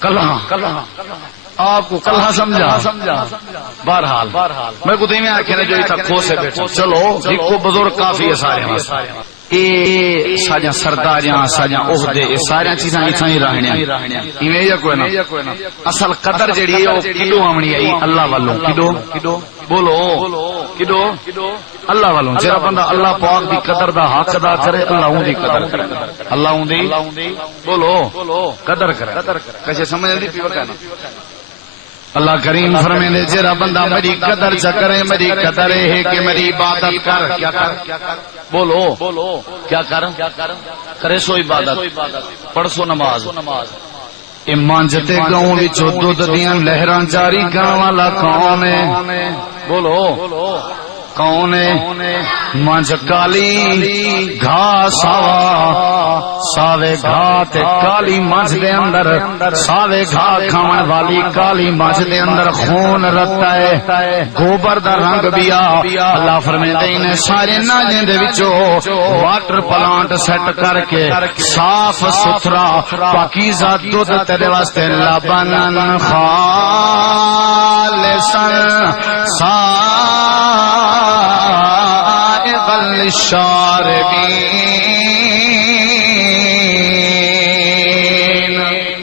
کلہا آپ کو کلہا سمجھا بہرحال میں کو میں آخر جو تھا کھو سے بیٹھا چلو ایک بزرگ کافی ہے سارے اے ساجا سرداریاں ساجا عہدے اے ساری چیزاں اتھاں ہی رہنیاں ایویں یا کوئی نہ اصل قدر جڑی ہے او کڈو آونی ہے اللہ والوں کڈو بولو کڈو اللہ والوں جڑا بندہ اللہ پاک دی قدر دا حق ادا کرے اللہ اون دی قدر کرے اللہ اون دی بولو قدر کرے کسے سمجھ نہیں پی وکا اللہ کریم فرمائے جڑا بندہ میری قدر چ کرے میری قدر ہے کہ میری عبادت کر کیا کر بولو کیا کر کرے سو عبادت پڑھ سو نماز مانجتے گاؤں وچوں دودھ دیاں لہراں جاری کرن والا کون ہے بولو کون ہے مانج کالی گھا ساوے گھا تے کالی مانج دے اندر ساوے گھا کھاون والی کالی مانج دے اندر خون رتا ہے گوبر دا رنگ بیا اللہ فرمائے نے سارے نالے دے وچوں واٹر پلانٹ سیٹ کر کے صاف ستھرا پاکیزہ دودھ تیرے واسطے لبن خالصا الشاربین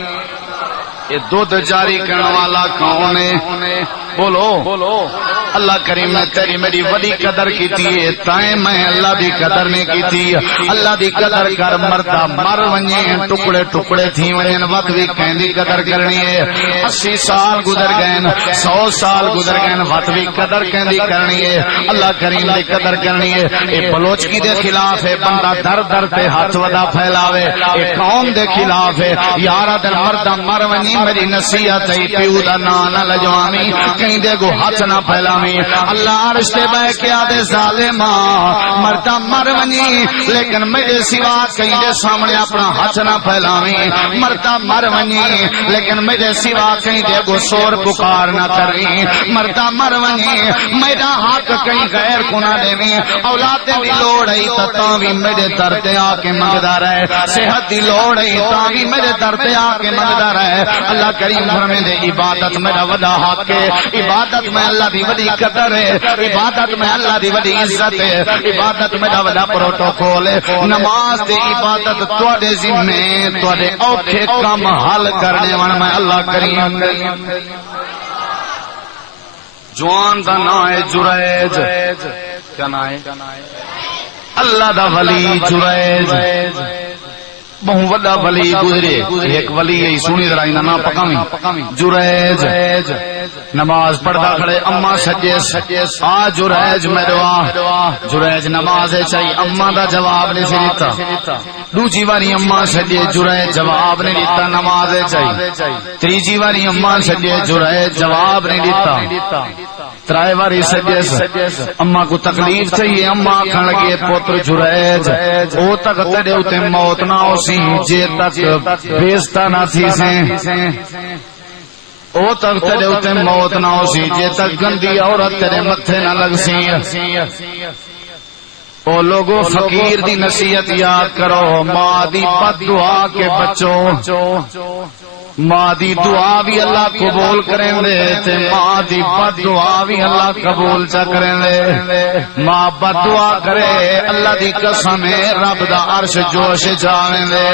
یہ دودھ جاری کرنے والا کون ہے بولو اللہ کریم نے تیری میری بڑی قدر کی تھی تائیں میں اللہ دی قدر نے کی تھی اللہ دی قدر کر مرتا مر ونجے ٹکڑے ٹکڑے تھی ونجن وقت بھی کہندی قدر کرنی ہے 80 سال گزر گئے 100 سال گزر گئے وقت بھی قدر کہندی کرنی ہے اللہ کریم دی قدر کرنی ہے اے بلوچکی دے خلاف ہے بندہ در در تے ہاتھ ودا پھیلاوے اے قوم دے خلاف ہے یارا دن مردا مر ونجی میری نصیحت ہے پیو دا نا نہ لجوامی کہیں دے گو ہاتھ نہ پھیلاویں اللہ عرش تے بہ کے آدے ظالما مرتا مر ونی لیکن میرے سوا کہیں دے سامنے اپنا ہاتھ نہ پھیلاویں مرتا مر ونی لیکن میرے سوا کہیں دے گو شور پکار نہ کریں مرتا مر ونی میرا حق کہیں غیر کو نہ دیویں اولاد دی لوڑ ہے تاں وی میرے در تے آ کے منگدا رہے صحت دی لوڑ ہے تاں وی میرے در تے آ کے منگدا رہے اللہ کریم فرمائے دے عبادت میرا وڈا حق ہے عبادت میں اللہ دی وڈی قدر ہے عبادت میں اللہ دی وڈی عزت ہے عبادت میرا وڈا پروٹوکول ہے نماز دی عبادت تواڈے ذمے تواڈے اوکھے کام حل کرنے والا میں اللہ کریم جوان دا نام ہے جریج کیا نام ہے اللہ دا ولی جریج بہو وڈا ولی گزرے ایک ولی ہے سونی ذرا انہاں نام پکاویں جریج نماز پڑھدا کھڑے اما سجے آ جریج میروا جریج نماز چاہی اما دا جواب نہیں سی دیتا دوجی واری اما سجے جریج جواب نہیں دیتا نماز چاہی تیجی واری اما سجے جریج جواب نہیں دیتا ترائے واری سجے اما کو تکلیف چاہیے اما آکھن لگے پتر جریج او تک تیرے اوتے موت نہ ہو سی جے تک بیزتا نہ تھی سیں او تک تیرے اوتے موت نہ ہو سی جے تک گندی عورت تیرے متھے نہ لگ سی او لوگو فقیر دی نصیحت یاد کرو ماں دی بد دعا کے بچوں ماں دی دعا بھی اللہ قبول کریں دے تے ماں دی بد دعا بھی اللہ قبول چا کریں دے ماں بد دعا کرے اللہ دی قسم ہے رب دا عرش جوش جاویں دے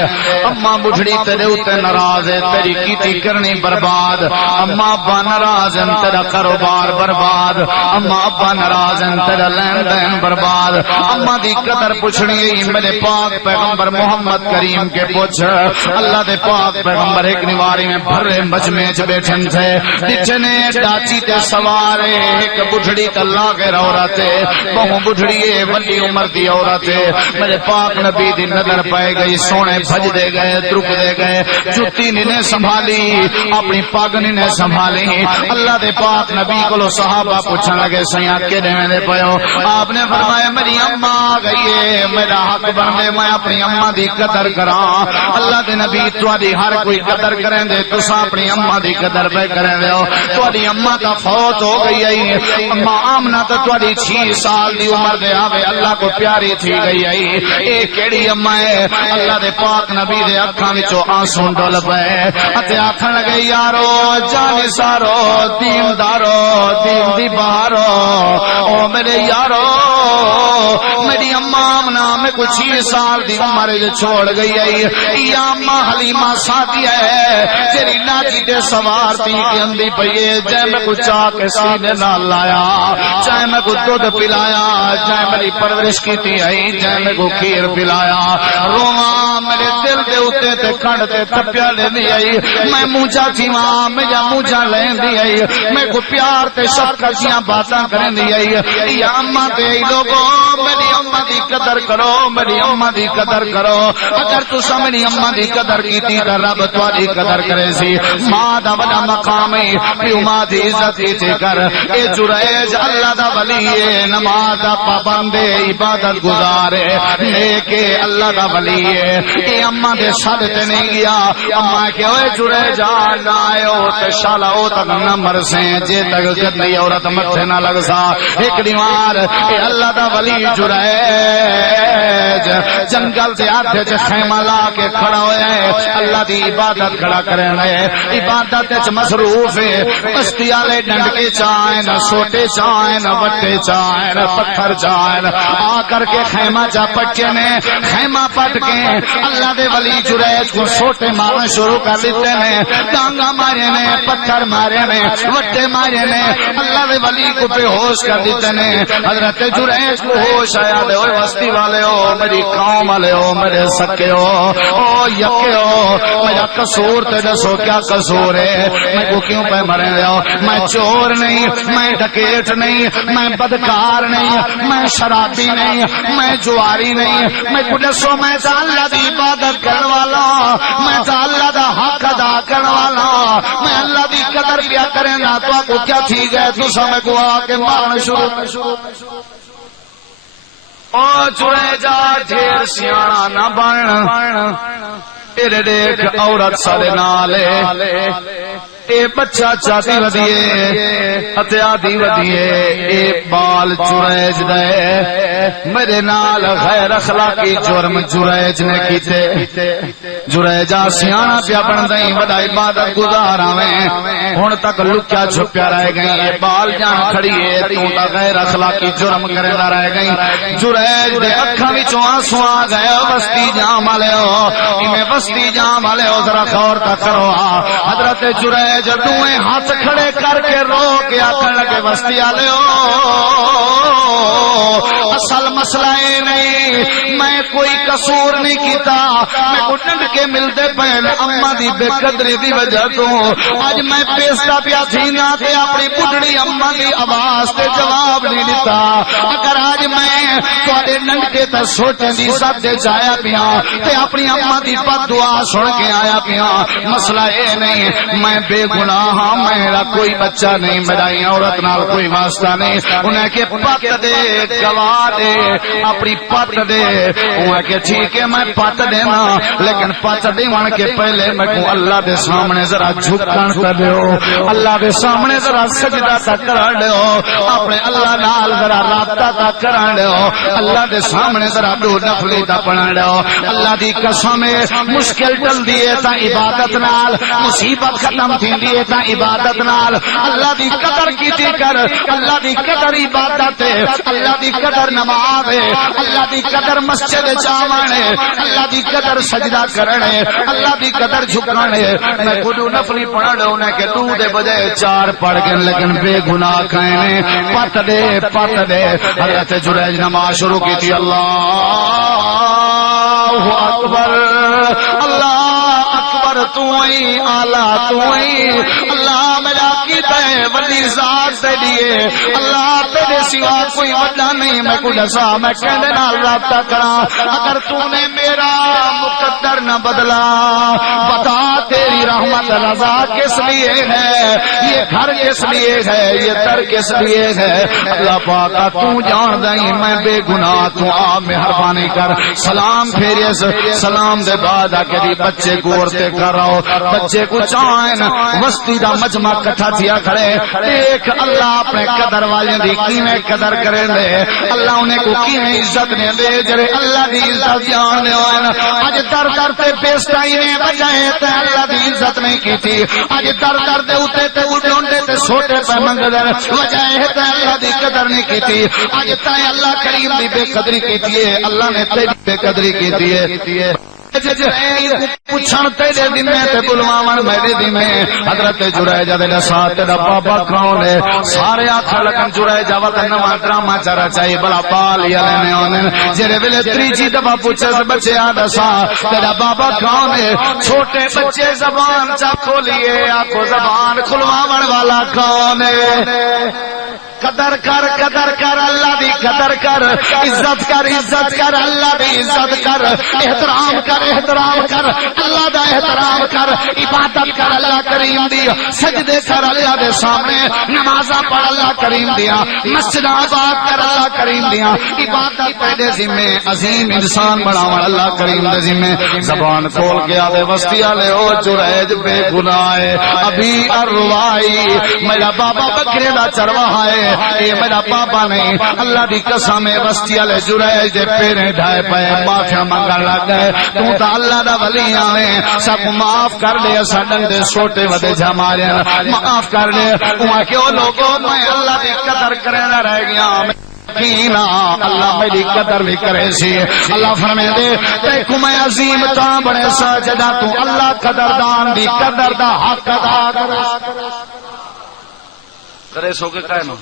اما بڑھڑی تیرے اوتے ناراض ہے تیری کیتی کرنی برباد اما ابا ناراض ہیں تیرا کاروبار برباد اما ابا ناراض ہیں تیرا لین دین برباد اما دی قدر پوچھنی ہے میرے پاک پیغمبر محمد کریم کے پوچھ اللہ دے پاک پیغمبر ایک نوار میں بھرے مجمع چ بیٹھن تھے ڈٹھنے ڈاچی تے سوارے ایک بڑھڑی تلا کے عورت بہو بڑھڑی ہے وڈی عمر دی عورت میرے پاک نبی دی نظر پائے گئی سونے بھج دے گئے درک دے گئے جوتی نے سنبھالی اپنی پگ نے سنبھالی اللہ دے پاک نبی کو صحابہ پوچھن لگے سیاں کیڑے میں پیو آپ نے فرمایا میری اما آ گئی ہے میرا حق بنتے میں اپنی اما دی قدر کراں اللہ دے نبی تواڈی ہر کوئی قدر کرے کریں دے تساں اپنی اماں دی قدر پہ کریں دے ہو تہاڈی اماں تا فوت ہو گئی ہے اماں آمنہ تے تہاڈی 6 سال دی عمر دے آوے اللہ کو پیاری تھی گئی ہے اے کیڑی اماں ہے اللہ دے پاک نبی دے اکھاں وچوں آنسو ڈل پئے اتے آکھن لگے یارو جان سارو دیندارو دین دی بہارو او میرے یارو میری اماں آمنہ میں کچھ 6 سال دی عمر چھوڑ گئی ہے یا اماں حلیمہ ساتھی ہے تیری ناجی دے سوار تھی کہ اندھی پئیے جائے میں کچھ چاہ کے سینے نہ لایا چاہے میں کچھ دودھ پلایا چاہے میری پرورش کی تھی آئی چاہے میں کو کھیر پلایا رواں میرے دل دے اتے تے کھنڈ تے تپیا لے دی آئی میں موجہ تھی ماں میرا موجہ لے دی آئی میں کو پیار تے شفقتیاں باتاں کریں دی آئی یا اماں تے لوگوں میری اماں دی قدر کرو میری اماں دی قدر کرو اگر تسا میری اماں دی قدر کیتی تے رب تہاڈی قدر کرے سی ماں دا بڑا مقام ہے پیو ماں دی عزت کیتے کر اے جریج اللہ دا ولی ہے نماز دا پابند ہے عبادت گزار ہے نیک اللہ دا ولی ہے اے اماں دے ساتھ تے نہیں گیا اماں کہ اوے جریج نہ آئے تے شالا او تک نہ مرسے جے تک کتنی عورت متھے نہ لگ سا ایک دیوار اے اللہ دا ولی جریج جنگل دے آدھے چ خیمہ لا کے کھڑا ہویا ہے اللہ دی عبادت کھڑا کرنا ہے عبادت وچ مصروف ہے بستی والے ڈنڈ کے چائیں نہ سوٹے چائیں نہ وٹے چائیں نہ پتھر چائیں آ کر کے خیمہ جا پٹے نے خیمہ پٹ کے اللہ دے ولی جریج کو سوٹے مارنا شروع کر دیتے نے ڈانگا مارے نے پتھر مارے نے وٹے مارے نے اللہ دے ولی کو بے ہوش کر دیتے نے حضرت جریج کو ہوش آیا دے اوے بستی والے ہو میری قوم والے ہو میرے سکے ہو او یکے ہو میرا قصور تے دسو کیا قصور ہے میں کو کیوں پہ مرے ہو میں چور نہیں میں ڈکیٹ نہیں میں بدکار نہیں میں شرابی نہیں میں جواری نہیں میں کو دسو میں تا اللہ دی عبادت کرن والا میں تا اللہ دا حق ادا کرن والا میں اللہ دی قدر کیا کریں نا تو کو کیا تھی گئے تو سمے کو آ کے مارنا شروع او جڑے جا ڈھیر سیاںا نہ بن تیرے دیکھ عورت سارے نالے اے بچہ چاہتی ودیے اتے آدھی ودیے اے بال جریج دے میرے نال غیر اخلاقی جرم جریج نے کیتے جریجا سیانا پیا بن دیں وڈا عبادت گزارا میں ہن تک لکیا چھپیا رہ گئی اے بال جان کھڑی ہے تو تا غیر اخلاقی جرم کرنا رہ گئی جریج دے اکھاں وچوں آنسو آ گئے بستی جام والے ہو میں بستی جام والے ہو ذرا غور تا کرو حضرت جریج جدویں ہاتھ کھڑے کر کے رو کے آکھن لگے بستی والے اصل مسئلہ اے نہیں میں کوئی قصور نہیں کیتا میں کو ڈنڈ کے ملتے پہن اماں دی بے قدری دی وجہ تو اج میں پیستا پیا تھی نہ تے اپنی بڈڑی اماں دی آواز تے جواب نہیں دیتا اگر آج میں تواڈے ڈنڈ کے تے سوچن دی سب دے جایا پیا تے اپنی اماں دی بد دعا سن کے آیا پیا مسئلہ اے نہیں میں بے گناہ ہاں میرا کوئی بچہ نہیں میرا عورت نال کوئی واسطہ نہیں انہیں کہ پت دے گواہ دے اپنی پت دے انہیں کہ ٹھیک ہے میں پت دینا لیکن پت دیون کے پہلے میں کو اللہ دے سامنے ذرا جھکن کر دیو اللہ دے سامنے ذرا سجدہ تک کر دیو اپنے اللہ نال ذرا رابطہ تک کر دیو اللہ دے سامنے ذرا دو نفلی دا پڑھ دیو اللہ دی قسم مشکل ٹل دیے تا عبادت نال مصیبت ختم تھی دیے تا عبادت نال اللہ دی قدر کیتی کر اللہ دی قدر عبادت ہے اللہ دی قدر نماز ہے اللہ دی قدر مسجد جاوانے اللہ دی قدر سجدہ کرنے اللہ دی قدر جھکانے میں خودو نفلی پڑھ لو نے کہ تو دے بجائے 4 پڑھ کے لیکن بے گناہ کہنے پت دے حضرت جریج نماز شروع کی تھی اللہ اکبر اللہ اکبر تو ہی اعلی تو ہی اللہ میرا کیتا ہے ولی ذات سے لیے اللہ تیرے سوا کوئی وجہ نہیں میں کو دسا میں کہنے نال رابطہ کرا اگر تو نے میرا مقدر نہ بدلا بتا تیری رحمت رضا کس لیے ہے یہ گھر کس لیے ہے یہ در کس لیے ہے اللہ پاکا تو جان دیں میں بے گناہ تو آ مہربانی کر سلام پھیرے سلام دے بعد آ کے بچے کو عورتیں کر رہا ہو بچے کو چائن وسطی دا مجمع کٹھا تھیا کھڑے دیکھ اللہ اپنے قدر والے دی کیویں قدر کرے دے اللہ انہیں کو کیویں عزت نے دے جڑے اللہ دی عزت جان دے اج در در تے بیسٹائی نے بجائے تے اللہ دی عزت نہیں کیتی اج در در دے اوتے تے اڈونڈے تے چھوٹے پہ منگدر بجائے تے اللہ دی قدر نہیں کیتی اج تے اللہ کریم دی بے قدری کیتی ہے اللہ نے تیری بے قدری کیتی ہے پوچھن تیرے دن میں تے بلواون میرے دن میں حضرت جریج دے ساتھ دا بابا کون ہے سارے آکھا لگن جریج وا تے نواں ڈرامہ چرا چاہیے بلا پال یا نے اونن جڑے ویلے تریجی دفعہ پوچھے سے بچے آ دسا تیرا بابا کون ہے چھوٹے بچے زبان چا کھولیے آکھو زبان کھلواون والا کون ہے قدر کر اللہ دی قدر کر عزت کر اللہ دی عزت کر احترام کر اللہ دا احترام کر عبادت کر اللہ کریم دی سجدے کر اللہ دے سامنے نمازاں پڑھ اللہ کریم دیا مسجد آباد کر اللہ کریم دیا عبادت پہلے ذمے عظیم انسان بناون اللہ کریم دے ذمے زبان کھول کے آدے وسطی والے او جریج بے گناہ ہے ابھی اروائی میرا بابا بکرے دا چرواہا ہے یہ میرا بابا نہیں اللہ دی قسم وسطی والے جریج دے پیرے ڈھائے پے معافیا منگن لگ گئے تو تا اللہ دا ولی آویں سب معاف کر دے سڈن دے چھوٹے وڈے جمارے معاف کر دے اوہاں کہ او لوگوں میں اللہ دی قدر کرے نہ رہ گیا کینا اللہ میری قدر بھی کرے سی اللہ فرمے دے تے کو میں عظیم تا بڑے سجدہ تو اللہ قدردان دی قدر دا حق ادا کرے سو کے کہنو